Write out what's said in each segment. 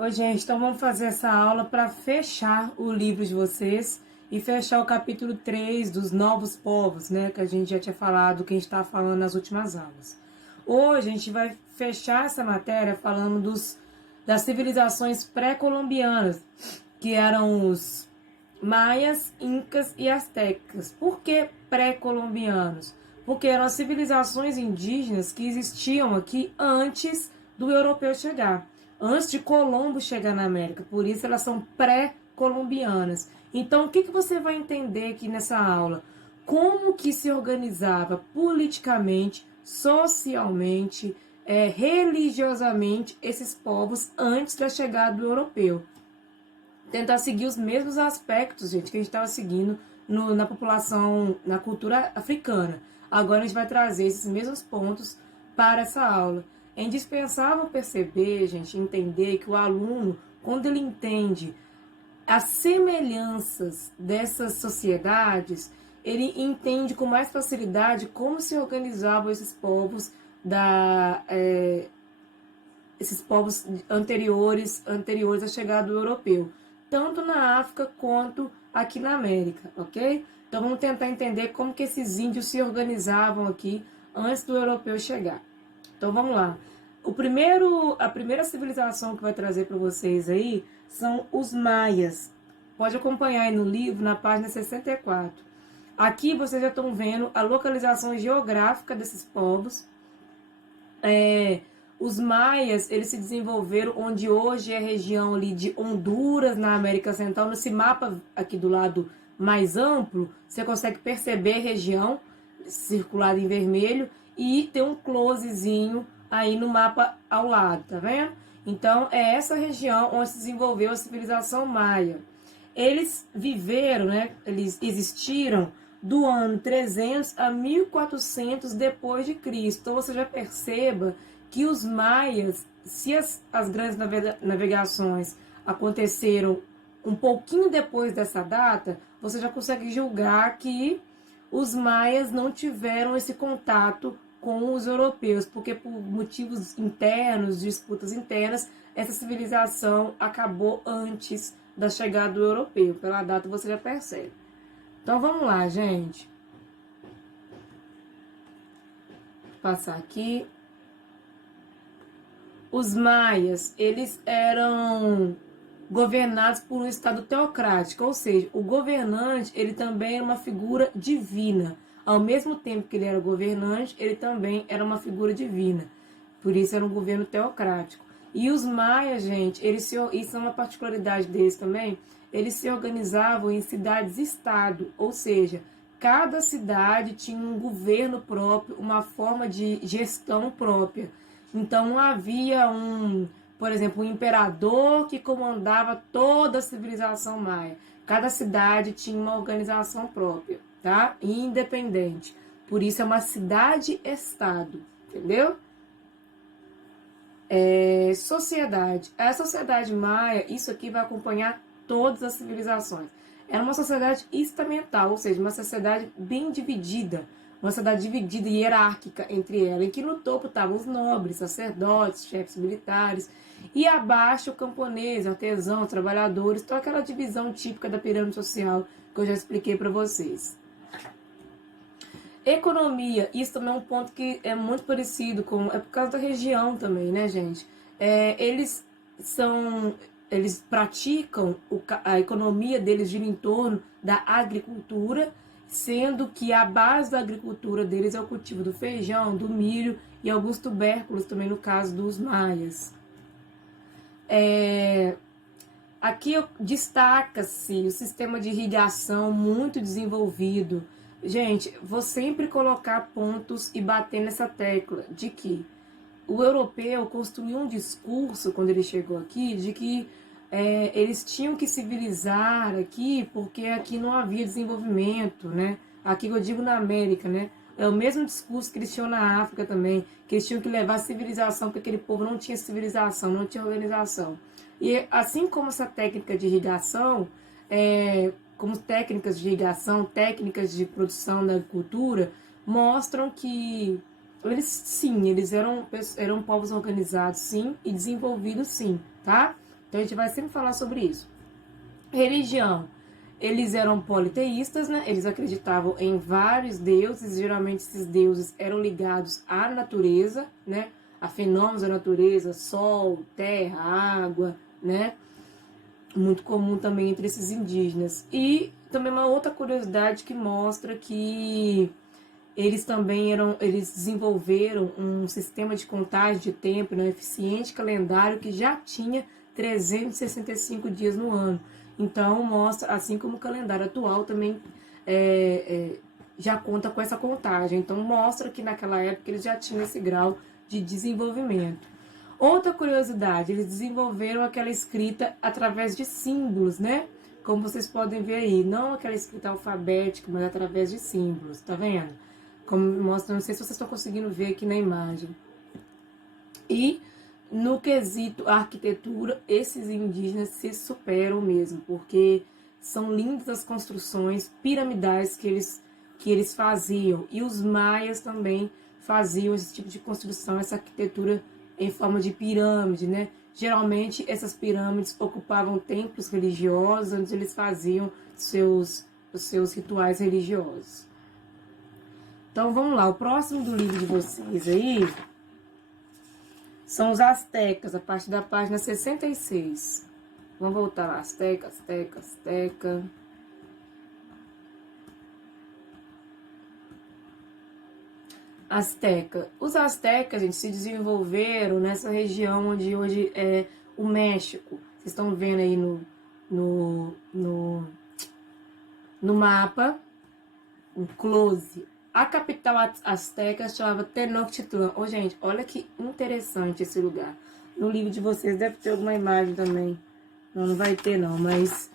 Oi, gente, então vamos fazer essa aula para fechar o livro de vocês e fechar o capítulo 3 dos novos povos, né, que a gente já tinha falado, que a gente estava falando nas últimas aulas. Hoje a gente vai fechar essa matéria falando das civilizações pré-colombianas, que eram os maias, incas e astecas. Por que pré-colombianos? Porque eram as civilizações indígenas que existiam aqui antes do europeu chegar, antes de Colombo chegar na América. Por isso elas são pré-colombianas. Então, o que você vai entender aqui nessa aula? Como que se organizava politicamente, socialmente, religiosamente esses povos antes da chegada do europeu. Tentar seguir os mesmos aspectos, gente, que a gente estava seguindo na população, na cultura africana. Agora a gente vai trazer esses mesmos pontos para essa aula. É indispensável perceber, gente, entender que o aluno, quando ele entende as semelhanças dessas sociedades, ele entende com mais facilidade como se organizavam esses povos esses povos anteriores à chegada do europeu, tanto na África quanto aqui na América, ok? Então vamos tentar entender como que esses índios se organizavam aqui antes do europeu chegar. Então vamos lá. A primeira civilização que vai trazer para vocês aí são os maias. Pode acompanhar aí no livro, na página 64. Aqui vocês já estão vendo a localização geográfica desses povos. Os maias, eles se desenvolveram onde hoje é a região ali de Honduras, na América Central. Nesse mapa aqui do lado mais amplo, você consegue perceber a região circulada em vermelho e tem um closezinho aí no mapa ao lado, tá vendo? Então, é essa região onde se desenvolveu a civilização maia. Eles viveram, né? Eles existiram do ano 300 a 1400 depois de Cristo. Então, você já perceba que os maias, se as grandes navegações aconteceram um pouquinho depois dessa data, você já consegue julgar que os maias não tiveram esse contato com os europeus, porque por motivos internos, disputas internas, essa civilização acabou antes da chegada do europeu. Pela data você já percebe. Então vamos lá, gente. Vou passar aqui. Os maias, eles eram governados por um estado teocrático, ou seja, o governante, ele também era uma figura divina. Ao mesmo tempo que ele era governante, ele também era uma figura divina. Por isso era um governo teocrático. E os maias, gente, isso é uma particularidade deles também, eles se organizavam em cidades-estado, ou seja, cada cidade tinha um governo próprio, uma forma de gestão própria. Então não havia por exemplo, um imperador que comandava toda a civilização maia. Cada cidade tinha uma organização própria, tá? Independente. Por isso é uma cidade-estado, entendeu? Sociedade. A sociedade maia, isso aqui vai acompanhar todas as civilizações. Era uma sociedade estamental, ou seja, uma sociedade bem dividida. Uma sociedade dividida e hierárquica entre ela, em que no topo estavam os nobres, sacerdotes, chefes militares, e abaixo o camponês, artesão, trabalhadores, toda aquela divisão típica da pirâmide social que eu já expliquei para vocês. Economia, isso também é um ponto que é muito parecido com... É por causa da região também, né, gente? Eles praticam, a economia deles gira em torno da agricultura, sendo que a base da agricultura deles é o cultivo do feijão, do milho e alguns tubérculos também no caso dos maias. Aqui destaca-se o sistema de irrigação muito desenvolvido. Gente, vou sempre colocar pontos e bater nessa tecla de que o europeu construiu um discurso, quando ele chegou aqui, de que eles tinham que civilizar aqui, porque aqui não havia desenvolvimento, né? Aqui eu digo na América, né? É o mesmo discurso que eles tinham na África também, que eles tinham que levar civilização, porque aquele povo não tinha civilização, não tinha organização. E assim como essa técnica de irrigação, como técnicas de irrigação, técnicas de produção da agricultura, mostram que eles eram povos organizados, sim, e desenvolvidos, sim, tá? Então a gente vai sempre falar sobre isso. Religião. Eles eram politeístas, né? Eles acreditavam em vários deuses. Geralmente esses deuses eram ligados à natureza, né? A fenômenos da natureza, sol, terra, água, né? Muito comum também entre esses indígenas. E também uma outra curiosidade que mostra que eles desenvolveram um sistema de contagem de tempo, um eficiente calendário que já tinha 365 dias no ano. Então mostra, assim como o calendário atual também já conta com essa contagem. Então mostra que naquela época eles já tinham esse grau de desenvolvimento. Outra curiosidade, eles desenvolveram aquela escrita através de símbolos, né? Como vocês podem ver aí, não aquela escrita alfabética, mas através de símbolos, tá vendo? Como mostra, não sei se vocês estão conseguindo ver aqui na imagem. E no quesito arquitetura, esses indígenas se superam mesmo, porque são lindas as construções piramidais que eles faziam. E os maias também faziam esse tipo de construção, essa arquitetura em forma de pirâmide, né? Geralmente essas pirâmides ocupavam templos religiosos, onde eles faziam os seus rituais religiosos. Então vamos lá, o próximo do livro de vocês aí são os astecas, a partir da página 66. Vamos voltar lá, asteca. Asteca. Os astecas, gente, se desenvolveram nessa região onde hoje é o México. Vocês estão vendo aí no mapa, um close. A capital asteca chamava Tenochtitlan. Ô, gente, olha que interessante esse lugar. No livro de vocês deve ter alguma imagem também. Não vai ter não, mas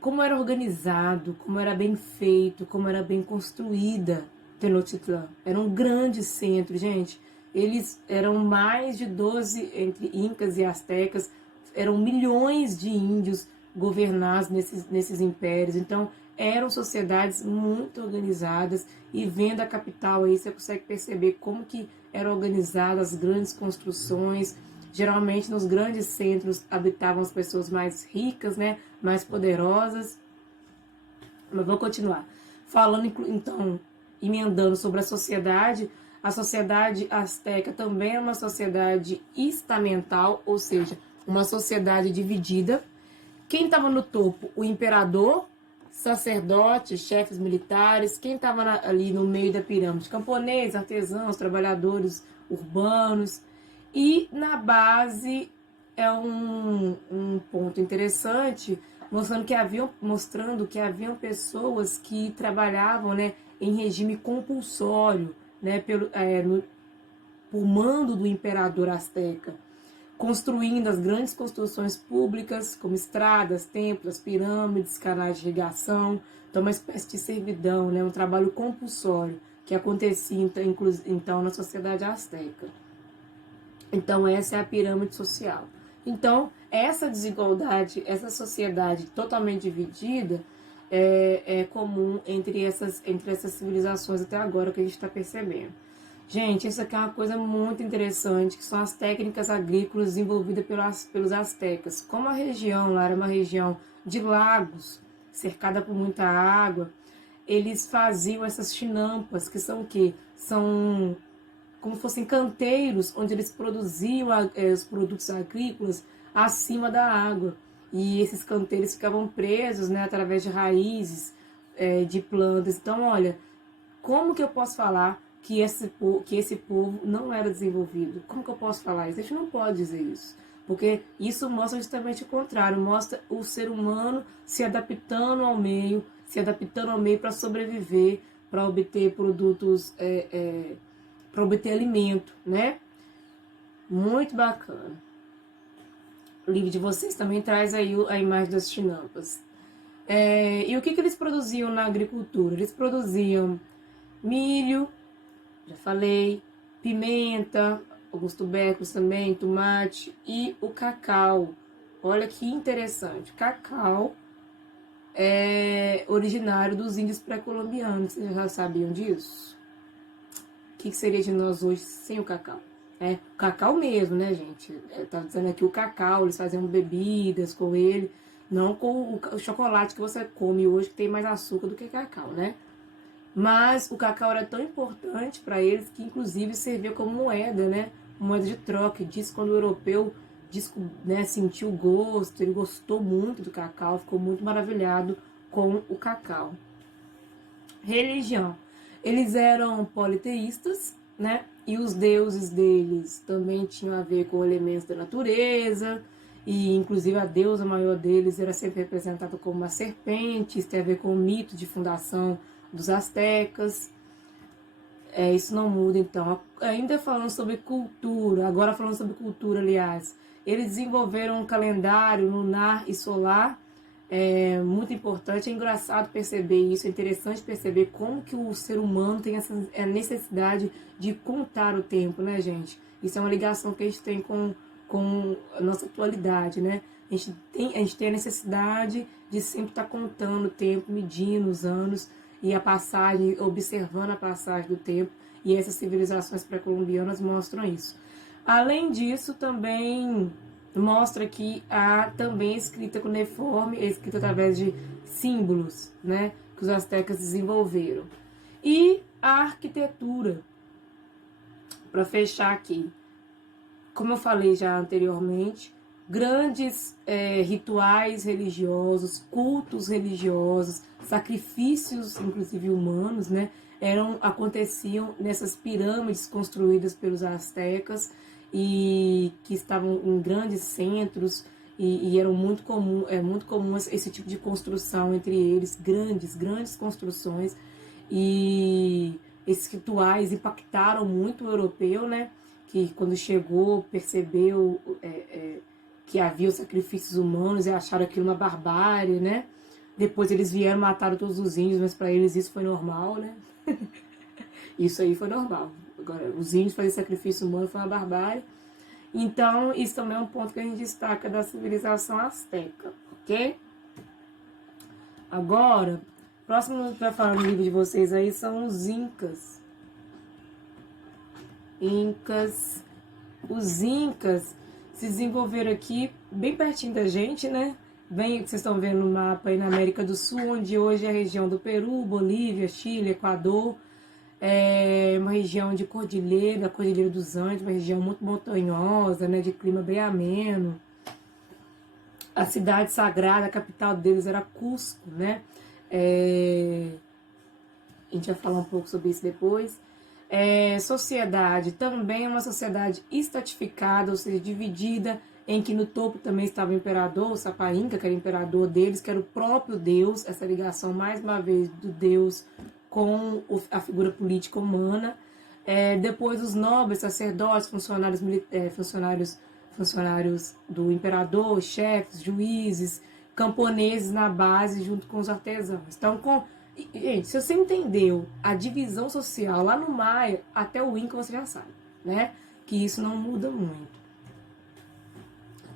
como era organizado, como era bem feito, como era bem construída Tenochtitlan. Era um grande centro, gente. Eles eram mais de 12, entre incas e astecas, eram milhões de índios governados nesses impérios. Então, eram sociedades muito organizadas, e vendo a capital aí, você consegue perceber como que eram organizadas as grandes construções. Geralmente, nos grandes centros, habitavam as pessoas mais ricas, né, mais poderosas. Mas vou continuar. Falando, então, emendando sobre a sociedade asteca também é uma sociedade estamental, ou seja, uma sociedade dividida. Quem estava no topo? O imperador, sacerdotes, chefes militares. Quem estava ali no meio da pirâmide? Camponeses, artesãos, trabalhadores urbanos. E na base é um ponto interessante, mostrando que haviam pessoas que trabalhavam, né, em regime compulsório, né, por mando do imperador asteca, construindo as grandes construções públicas, como estradas, templos, pirâmides, canais de irrigação. Então, uma espécie de servidão, né, um trabalho compulsório que acontecia então na sociedade asteca. Então, essa é a pirâmide social. Então, essa desigualdade, essa sociedade totalmente dividida é comum entre essas civilizações até agora que a gente está percebendo. Gente, isso aqui é uma coisa muito interessante, que são as técnicas agrícolas desenvolvidas pelos astecas. Como a região lá era uma região de lagos, cercada por muita água, eles faziam essas chinampas, que são o quê? São como fossem canteiros, onde eles produziam os produtos agrícolas acima da água. E esses canteiros ficavam presos, né, através de raízes de plantas. Então, olha, como que eu posso falar que esse povo não era desenvolvido? Como que eu posso falar isso? A gente não pode dizer isso. Porque isso mostra justamente o contrário, mostra o ser humano se adaptando ao meio para sobreviver, para obter produtos, para obter alimento, né? Muito bacana. O livro de vocês também traz aí a imagem das chinampas. E o que eles produziam na agricultura? Eles produziam milho, já falei, pimenta, alguns tubérculos também, tomate e o cacau. Olha que interessante. Cacau é originário dos índios pré-colombianos. Vocês já sabiam disso? O que seria de nós hoje sem o cacau? O cacau mesmo, né, gente? Tá dizendo aqui o cacau, eles faziam bebidas com ele, não com o chocolate que você come hoje, que tem mais açúcar do que cacau, né? Mas o cacau era tão importante para eles que inclusive servia como moeda, né? Moeda de troca. Diz quando o europeu né, sentiu o gosto, ele gostou muito do cacau, ficou muito maravilhado com o cacau. Religião. Eles eram politeístas, né? E os deuses deles também tinham a ver com elementos da natureza, e inclusive a deusa maior deles era sempre representada como uma serpente. Isso tem a ver com o mito de fundação dos astecas. Isso não muda, então. Ainda falando sobre cultura, agora falando sobre cultura, aliás, eles desenvolveram um calendário lunar e solar, muito importante. É engraçado perceber isso, é interessante perceber como que o ser humano tem essa necessidade de contar o tempo, né, gente? Isso é uma ligação que a gente tem com a nossa atualidade, né? A gente tem a necessidade de sempre estar contando o tempo, medindo os anos e a passagem, observando a passagem do tempo, e essas civilizações pré-colombianas mostram isso. Além disso, também mostra que há também escrita cuneiforme, escrita através de símbolos, né, que os astecas desenvolveram. E a arquitetura, para fechar aqui, como eu falei já anteriormente, grandes rituais religiosos, cultos religiosos, sacrifícios, inclusive humanos, né, aconteciam nessas pirâmides construídas pelos astecas e que estavam em grandes centros e eram muito comum esse tipo de construção entre eles, grandes construções, e esses rituais impactaram muito o europeu, né, que quando chegou percebeu que havia os sacrifícios humanos e acharam aquilo uma barbárie, né? Depois eles vieram, mataram todos os índios, mas para eles isso foi normal, né? Isso aí foi normal. Agora, os índios fazerem sacrifício humano foi uma barbárie. Então, isso também é um ponto que a gente destaca da civilização asteca, ok? Agora, próximo para falar no livro de vocês aí são os Incas. Os Incas se desenvolveram aqui bem pertinho da gente, né? Bem, vocês estão vendo no mapa aí na América do Sul, onde hoje é a região do Peru, Bolívia, Chile, Equador. É uma região de cordilheira, Cordilheira dos Andes, uma região muito montanhosa, né, de clima bem ameno. A cidade sagrada, a capital deles era Cusco, né? A gente vai falar um pouco sobre isso depois. Sociedade também é uma sociedade estratificada, ou seja, dividida, em que no topo também estava o imperador, o Sapa Inca, que era o imperador deles, que era o próprio Deus, essa ligação mais uma vez do Deus com a figura política humana. Depois os nobres, sacerdotes, funcionários do imperador, chefes, juízes, camponeses na base junto com os artesãos. Então, gente, se você entendeu a divisão social lá no Maia até o Inca, você já sabe, né? Que isso não muda muito.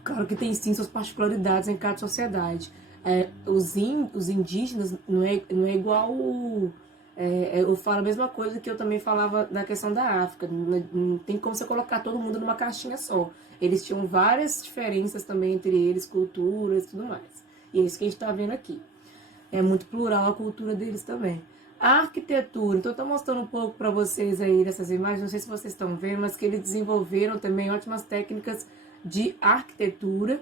Claro que tem sim suas particularidades em cada sociedade. Os indígenas não é igual. Eu falo a mesma coisa que eu também falava na questão da África. Não tem como você colocar todo mundo numa caixinha só. Eles tinham várias diferenças também entre eles, culturas e tudo mais. E é isso que a gente está vendo aqui. É muito plural a cultura deles também. A arquitetura, então eu estou mostrando um pouco para vocês aí nessas imagens, não sei se vocês estão vendo, mas que eles desenvolveram também ótimas técnicas de arquitetura.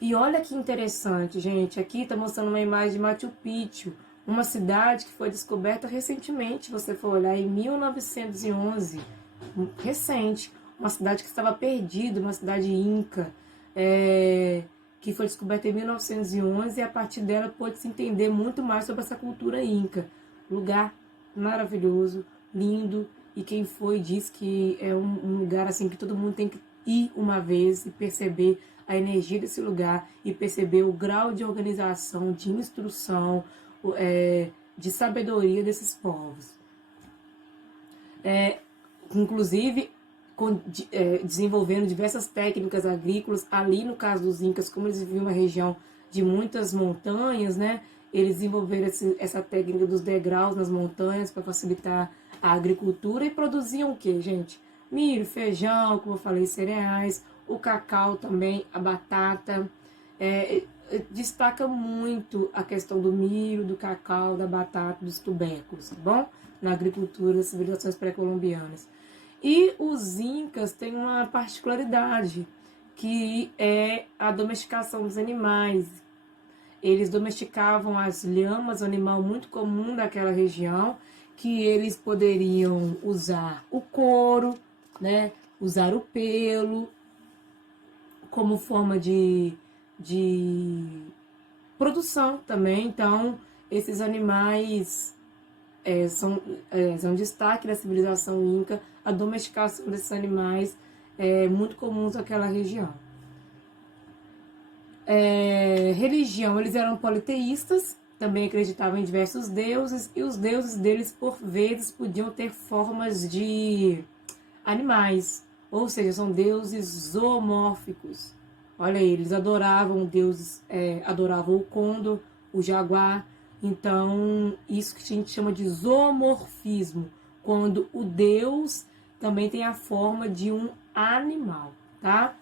E olha que interessante, gente, aqui está mostrando uma imagem de Machu Picchu, uma cidade que foi descoberta recentemente, se você for olhar, em 1911, recente, uma cidade que estava perdida, uma cidade inca, que foi descoberta em 1911, e a partir dela pôde-se entender muito mais sobre essa cultura inca. Lugar maravilhoso, lindo, e quem foi diz que é um lugar assim que todo mundo tem que ir uma vez e perceber a energia desse lugar e perceber o grau de organização, de instrução, de sabedoria desses povos. Inclusive, desenvolvendo diversas técnicas agrícolas, ali no caso dos Incas, como eles viviam uma região de muitas montanhas, né? Eles desenvolveram essa técnica dos degraus nas montanhas para facilitar a agricultura e produziam o quê, gente? milho, feijão, como eu falei, cereais, o cacau também, a batata. Destaca muito a questão do milho, do cacau, da batata, dos tubérculos, tá bom? Na agricultura das civilizações pré-colombianas. E os incas têm uma particularidade, que é a domesticação dos animais. Eles domesticavam as lhamas, um animal muito comum daquela região, que eles poderiam usar o couro, né, usar o pelo como forma de produção também. Então, esses animais são destaque da civilização inca. A domesticação desses animais é muito comum naquela região. Religião, eles eram politeístas, também acreditavam em diversos deuses, e os deuses deles, por vezes, podiam ter formas de animais, ou seja, são deuses zoomórficos. Olha aí, eles adoravam deuses, adoravam o condor, o jaguar. Então, isso que a gente chama de zoomorfismo, quando o deus também tem a forma de um animal, tá?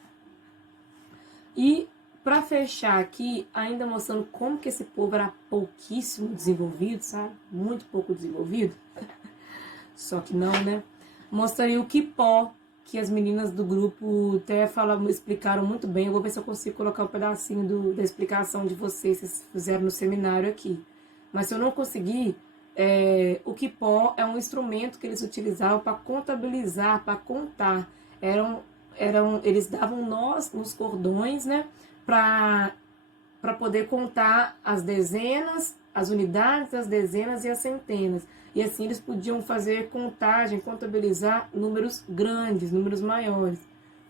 E para fechar aqui, ainda mostrando como que esse povo era pouquíssimo desenvolvido, sabe? Muito pouco desenvolvido. Só que não, né? Mostraria o quipó, que as meninas do grupo até explicaram muito bem. Eu vou ver se eu consigo colocar um pedacinho da explicação de vocês, que vocês fizeram no seminário aqui. Mas se eu não conseguir, o quipó é um instrumento que eles utilizavam para contabilizar, para contar. Eles davam nós nos cordões, né? Para poder contar as dezenas, as unidades, as dezenas e as centenas. E assim eles podiam fazer contagem, contabilizar números grandes, números maiores.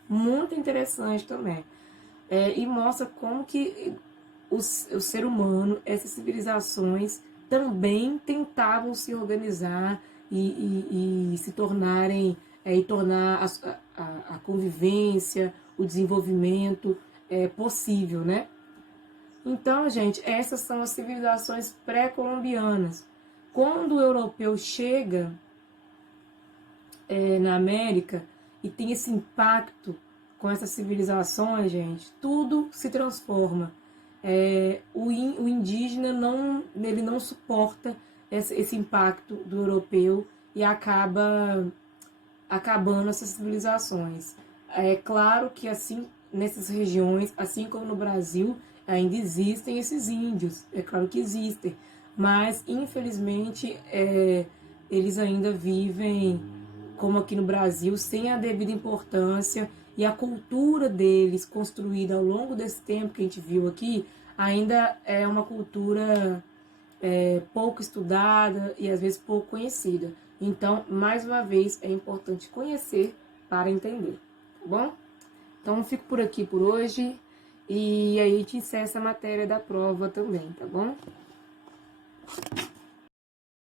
Muito interessante também. E mostra como que o ser humano, essas civilizações, também tentavam se organizar e se tornarem, e tornar a convivência, o desenvolvimento possível, né? Então, gente, essas são as civilizações pré-colombianas. Quando o europeu chega na América e tem esse impacto com essas civilizações, gente, tudo se transforma. O indígena ele não suporta esse impacto do europeu e acaba acabando essas civilizações. É claro que assim, nessas regiões, assim como no Brasil, ainda existem esses índios, é claro que existem, mas infelizmente eles ainda vivem, como aqui no Brasil, sem a devida importância, e a cultura deles, construída ao longo desse tempo que a gente viu aqui, ainda é uma cultura pouco estudada e às vezes pouco conhecida. Então, mais uma vez, é importante conhecer para entender, tá bom? Então, eu fico por aqui por hoje. E aí a gente encerra essa matéria da prova também, tá bom?